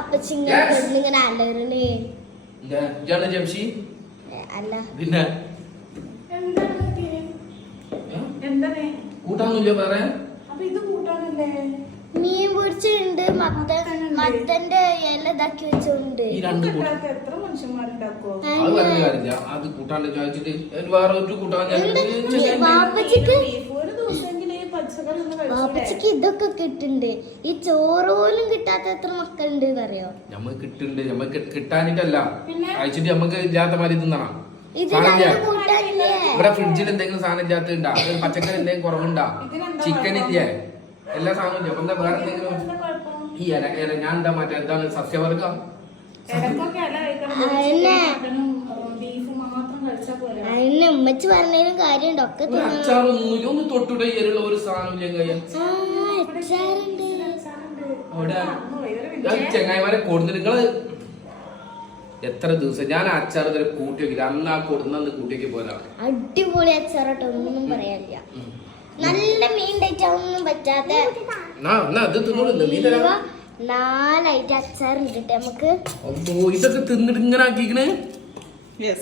വാപ്പച്ചി ഇങ്ങനെ അലറണേ ഇയാൾ ജംഷി? അല്ല. പിന്നെ? കൂട്ടാന്നില്ല കൂട്ടാനല്ലേ? മീൻ പൊരിച്ചുണ്ട് മത്തൻ മത്തന്റെ ഇല ഇതാക്കി വെച്ചുണ്ട്. ഈ രണ്ട് എത്ര മനുഷ്യന്മാരുണ്ടാക്കോ അത് പറഞ്ഞ കാര്യമില്ല. അത് കൂട്ടാണ്ട് ചോദിച്ചിട്ട്. ഒരു വേറെ ഒരു കൂട്ടാൻ വാപ്പച്ചിക്ക്? ഒന്ന് ഇതൊക്കെ കിട്ടുന്നുണ്ട് ഈ ചോറ് പോലും കിട്ടാത്ത എത്ര മക്കളുണ്ട് എന്നറിയോ? ഞമ്മക്ക് കിട്ടുന്നുണ്ട് ഞമ്മക്ക് കിട്ടാനിട്ടല്ല പിന്നെ? കഴിച്ചിട്ട് നമുക്ക് ഇല്ലാത്ത മാതിരി തിന്നണം. ഇവിടെ ഫ്രിഡ്ജിൽ എന്തെങ്കിലും സാധനം ഇല്ലാത്ത ഉണ്ടാ പച്ചക്കറി എന്തെങ്കിലും കുറവുണ്ടാ. ചിക്കൻ? ഇല്ലേ? എല്ലാ സാധനവും ഇല്ല? എന്താ വേറെ എന്തെങ്കിലും? ഈ ഇല ഇല ഞാൻ എന്താ മറ്റേ എന്താണ് സസ്യവർഗം അതിന് ഉമ്മച്ച് പറഞ്ഞതിനും കാര്യമുണ്ട്. ഒക്കെ ഒന്ന് തൊട്ടുടെ എരുള്ള ഒരു സാധനം അച്ചാറുണ്ട്. ചെങ്ങായിമാരെ കൊടുത്തിട്ട് നിങ്ങൾ എത്ര ദിവസം ഞാൻ അച്ചാർ ഇതുവരെ കൂട്ടി വെക്കില്ല. അന്ന് ആ കൊടുന്ന കൂട്ടി വെക്കി പോലെ അടിപൊളി അച്ചാറോട്ടോ ഒന്നും പറയാനില്ല. നല്ല മീൻ ഡേറ്റ് ഒന്നും പറ്റാത്ത നാലായിട്ട് അച്ചാർ ഇട്ടിട്ട് നമുക്ക്. ഇതൊക്കെ തിന്നിട്ട് ഇങ്ങനെ ആക്കിക്കണേ Yes.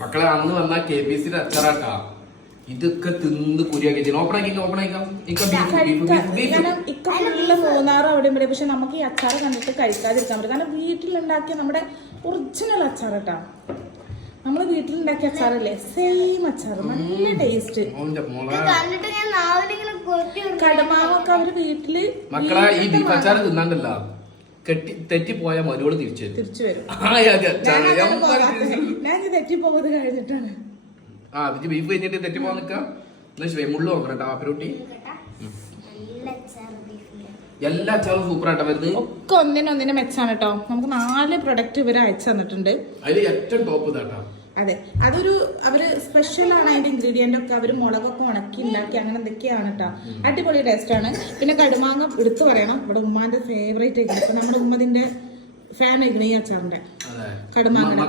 മക്കളെ അന്ന് വന്ന കെ ബി സിയുടെ അച്ചാറാട്ടാ. ഇതൊക്കെ തിന്ന് കുരിയാക്കി ഓപ്പൺ ആക്കി ഓപ്പൺ ആക്കാം ഇക്ക ഫുള്ള് മൂന്നാറും അവിടെ ഇവിടെ. പക്ഷെ നമുക്ക് ഈ അച്ചാർ കണ്ടിട്ട് കഴിക്കാതിരിക്കാൻ പറ്റും. കാരണം വീട്ടിലുണ്ടാക്കിയ നമ്മുടെ ഒറിജിനൽ അച്ചാർ കേട്ടാ നമ്മൾ വീട്ടിലുണ്ടാക്കിയ അച്ചാറല്ലേ? സെയിം അച്ചാർ നല്ല ടേസ്റ്റ് കടമാവൊക്കെ അവർ വീട്ടിൽ മക്കളെ ഈ ബീഫ് അച്ചാർ തിന്നാണ്ടല്ല. കെട്ടി തെറ്റിപ്പോയ മരുവോട് തിരിച്ചു തരും തിരിച്ചു വരും ഞാൻ തെറ്റിപ്പോകുന്നത് കഴിഞ്ഞിട്ടാണ്. ആ അതിന് ബീഫ് കഴിഞ്ഞിട്ട് തെറ്റിപ്പോ നിക്കാം മുള്ളു നോക്കണം ആപ്പിലൂട്ടി. എല്ലാ അച്ചാറും സൂപ്പർ ആയിട്ടാ വരുന്നത്. ഒക്കെ ഒന്നിനൊന്നിനെ മെച്ചാണ് കേട്ടോ. നമുക്ക് നാല് പ്രൊഡക്റ്റ് ഇവർ അയച്ചു തന്നിട്ടുണ്ട്. അതിൽ ഏറ്റവും ടോപ്പ് ഇതാട്ടാ. അതെ. അതൊരു അവർ സ്പെഷ്യൽ ആണ് അതിന്റെ ഇൻഗ്രീഡിയന്റ് ഒക്കെ. അവർ മുളകൊക്കെ ഉണക്കി ഉണ്ടാക്കി. അങ്ങനെ എന്തൊക്കെയാണ് കേട്ടോ അടിപൊളി ടേസ്റ്റ് ആണ്. പിന്നെ കടുമാങ്ങ എടുത്തു പറയണം. ഇവിടെ ഉമ്മാന്റെ ഫേവറേറ്റ് ആയിരിക്കും. ഇപ്പൊ നമ്മുടെ ഉമ്മതിന്റെ ഫാൻ ആയിരിക്കണം ഈ അച്ചാറിന്റെ. അതെ. കടുമാങ്ങ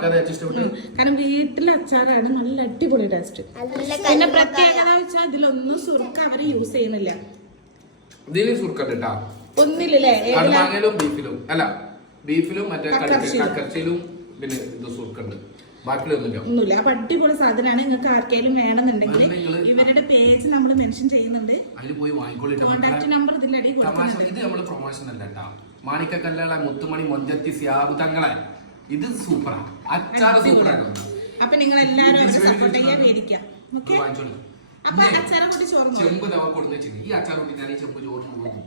കാരണം വീട്ടിലെ അച്ചാറാണ് നല്ല അടിപൊളി ടേസ്റ്റ് പിന്നെ പ്രത്യേകത വെച്ചാൽ ഇതിലൊന്നും സുർക്ക അവർ യൂസ് ചെയ്യുന്നില്ല. കടുമാങ്ങയിലും ബീഫിലും അല്ല ബീഫിലും മറ്റേ കക്കർച്ചിയിലും. കക്കർച്ചയിലും പിന്നെ ഇത് സുർക്കുണ്ട്. ഒന്നുമില്ല. അപ്പൊ അടിപൊളി സാധനമാണ് നിങ്ങൾക്ക് ആർക്കെങ്കിലും വേണമെന്നുണ്ടെങ്കിൽ ഇവരുടെ പേജ് നമ്മൾ മെൻഷൻ ചെയ്യുന്നുണ്ട്. കോൺടാക്ട് നമ്പർ ഇതിലടി പ്രൊമോഷൻ അല്ല കേട്ടാ മാണിക്കക്കല്ലുള്ള മുത്തുമണി മൊഞ്ചത്തി സ്യാബുതങ്ങളെ ഇത് സൂപ്പറാണ് അച്ചാറ് സൂപ്പറാണ് അപ്പൊ നിങ്ങൾ എല്ലാവരും സപ്പോർട്ട് ചെയ്യാൻ മേടിക്കാം. അപ്പൊ കൂട്ടി ചെമ്പ് കൊടുന്ന് ഈ അച്ചാർ കൂട്ടി ഞാൻ ചെമ്പ് ചോറ് പോകുന്നു